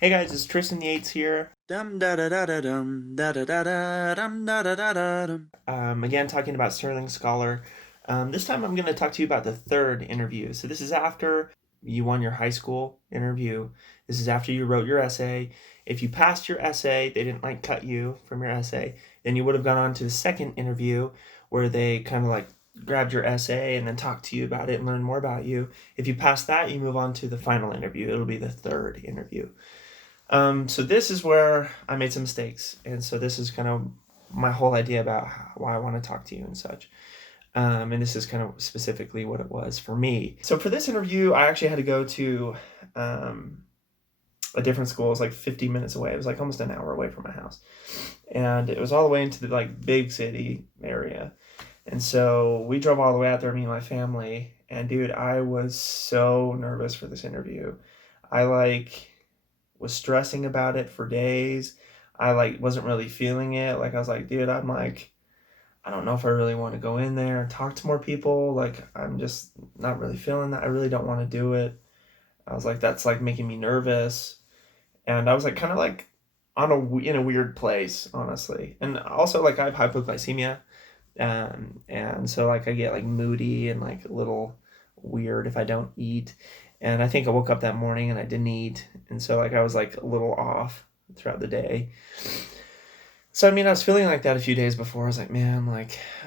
Hey guys, it's Tristan Yates here. Dum da da da da dum da da da da dum da da da da dum. Again, talking about Sterling Scholar. This time I'm going to talk to you about the third interview. So this is after you won your high school interview. This is after you wrote your essay. If you passed your essay, they didn't cut you from your essay, then you would have gone on to the second interview where they kind of grabbed your essay and then talked to you about it and learned more about you. If you pass that, you move on to the final interview. It'll be the third interview. So this is where I made some mistakes, and so this is kind of my whole idea about why I want to talk to you and such. And this is kind of specifically what it was for me. So for this interview, I actually had to go to um, a different school. It was like 50 minutes away. It was like almost an hour away from my house, and it was all the way into the big city area. And so we drove all the way out there, me and my family. And dude, I was so nervous for this interview. I was stressing about it for days. I wasn't really feeling it. I was like, dude, I don't know if I really want to go in there and talk to more people. I'm just not really feeling that. I really don't want to do it. I was like, that's making me nervous. And I was kind of in a weird place, honestly. And also I have hypoglycemia. And so I get moody and a little weird if I don't eat. And I think I woke up that morning and I didn't eat, and so I was a little off throughout the day. So I mean, I was feeling like that a few days before. I was like, man,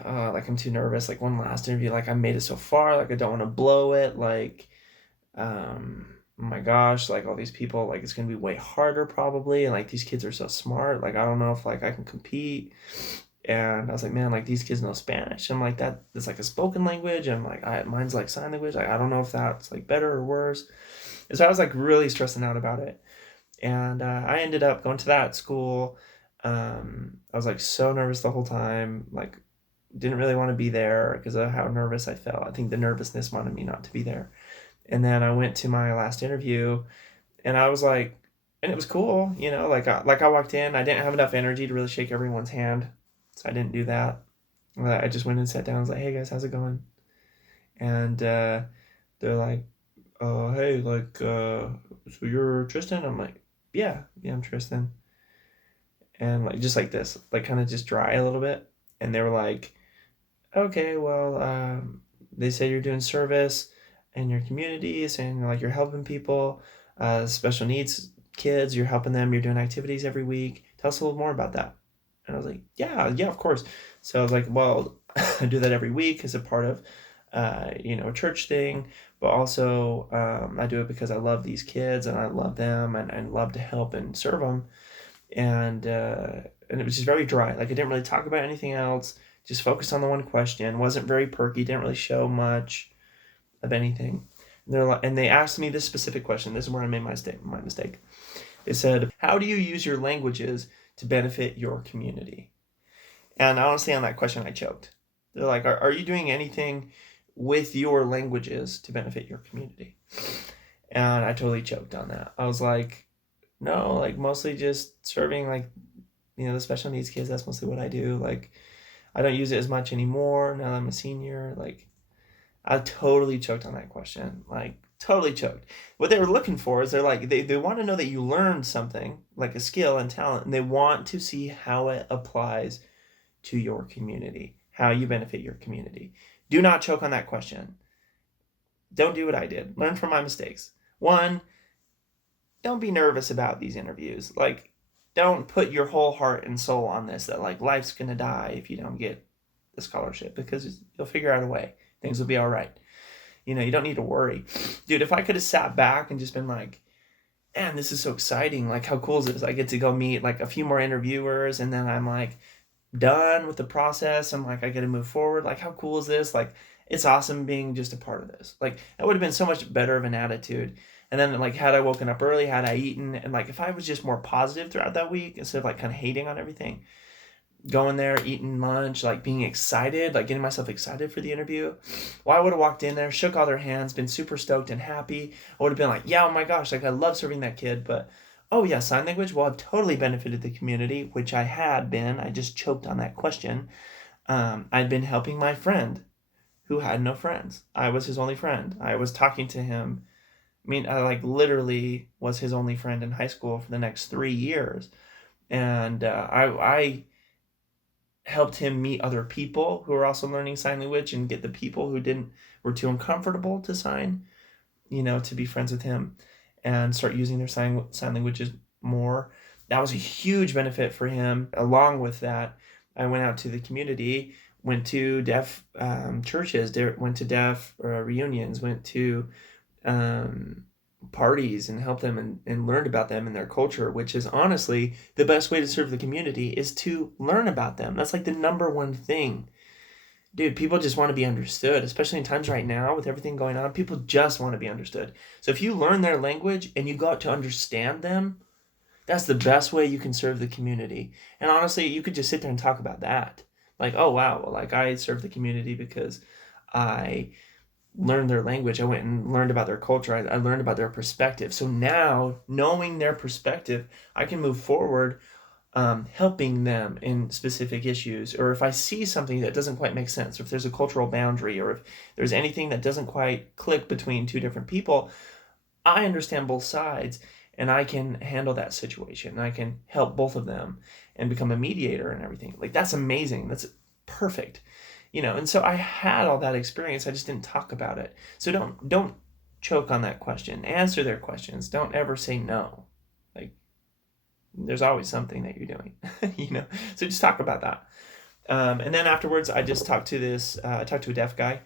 I'm too nervous. One last interview, I made it so far. I don't want to blow it. Oh my gosh, all these people, it's gonna be way harder probably, and these kids are so smart. I don't know if I can compete. And I was like, man, these kids know Spanish. I'm like, that it's a spoken language. And mine's sign language. I don't know if that's better or worse. And so I was really stressing out about it. And I ended up going to that school. I was so nervous the whole time. Didn't really want to be there because of how nervous I felt. I think the nervousness wanted me not to be there. And then I went to my last interview, and I was and it was cool, I walked in, I didn't have enough energy to really shake everyone's hand, so I didn't do that. I just went and sat down. I was like, "Hey guys, how's it going?" And they're like, "Oh, hey, so you're Tristan?" I'm like, "Yeah, I'm Tristan." And just like this, kind of just dry a little bit. And they were like, "Okay, well, they say you're doing service in your communities, and you're helping people, special needs kids. You're helping them. You're doing activities every week. Tell us a little more about that." And I was like, yeah, of course. So I was like, well, I do that every week as a part of, a church thing, but also I do it because I love these kids and I love them, and I love to help and serve them. And it was just very dry. I didn't really talk about anything else. Just focused on the one question. Wasn't very perky. Didn't really show much of anything. And they asked me this specific question. This is where I made my mistake. They said, "How do you use your languages to benefit your community?" And honestly, on that question, I choked. They're like, are you doing anything with your languages to benefit your community? And I totally choked on that. I was like, no, mostly just serving, the special needs kids. That's mostly what I do. I don't use it as much anymore now that I'm a senior. I totally choked on that question. Totally choked. What they were looking for is they want to know that you learned something, like a skill and talent, and they want to see how it applies to your community, how you benefit your community. Do not choke on that question. Don't do what I did. Learn from my mistakes. One, don't be nervous about these interviews. Don't put your whole heart and soul on this, that life's gonna die if you don't get the scholarship, because you'll figure out a way. Things will be all right. You don't need to worry. Dude, if I could have sat back and just been like, man, this is so exciting. How cool is this? I get to go meet a few more interviewers, and then I'm done with the process. I'm I get to move forward. How cool is this? It's awesome being just a part of this. That would have been so much better of an attitude. And then had I woken up early, had I eaten, and if I was just more positive throughout that week instead of kind of hating on everything, going there, eating lunch, being excited, getting myself excited for the interview. Well, I would have walked in there, shook all their hands, been super stoked and happy. I would have been like, yeah, oh my gosh, I love serving that kid. But, oh yeah, sign language, well, I've totally benefited the community, which I had been. I just choked on that question. I'd been helping my friend who had no friends. I was his only friend. I was talking to him I mean, I like literally was his only friend in high school for the next 3 years, and I helped him meet other people who were also learning sign language and get the people who didn't were too uncomfortable to sign, to be friends with him and start using their sign languages more. That was a huge benefit for him. Along with that, I went out to the community, went to deaf churches, went to deaf reunions, went to um, parties and helped them and learned about them and their culture, which is honestly the best way to serve the community is to learn about them. That's like the number one thing. Dude, people just want to be understood, especially in times right now with everything going on. People just want to be understood. So if you learn their language and you go out to understand them, that's the best way you can serve the community. And honestly, you could just sit there and talk about that. Like, oh wow, well, like I serve the community because I learned their language. I went and learned about their culture. I learned about their perspective. So now, knowing their perspective, I can move forward helping them in specific issues, or if I see something that doesn't quite make sense, or if there's a cultural boundary, or if there's anything that doesn't quite click between two different people, I understand both sides and I can handle that situation. I can help both of them and become a mediator and everything. Like that's amazing. That's perfect. And so I had all that experience. I just didn't talk about it. So don't choke on that question. Answer their questions. Don't ever say no. Like there's always something that you're doing, So just talk about that. And then afterwards, I just talked to I talked to a deaf guy.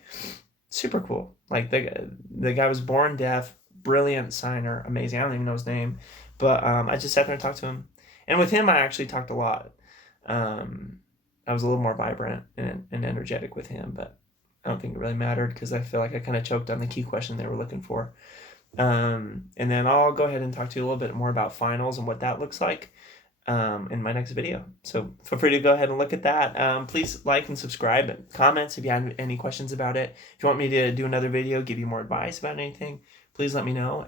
Super cool. Like the guy was born deaf, brilliant signer, amazing. I don't even know his name, but I just sat there and talked to him. And with him, I actually talked a lot. I was a little more vibrant and energetic with him, but I don't think it really mattered because I feel like I kind of choked on the key question they were looking for. And then I'll go ahead and talk to you a little bit more about finals and what that looks like in my next video. So feel free to go ahead and look at that. Please like and subscribe and comments if you have any questions about it. If you want me to do another video, give you more advice about anything, please let me know.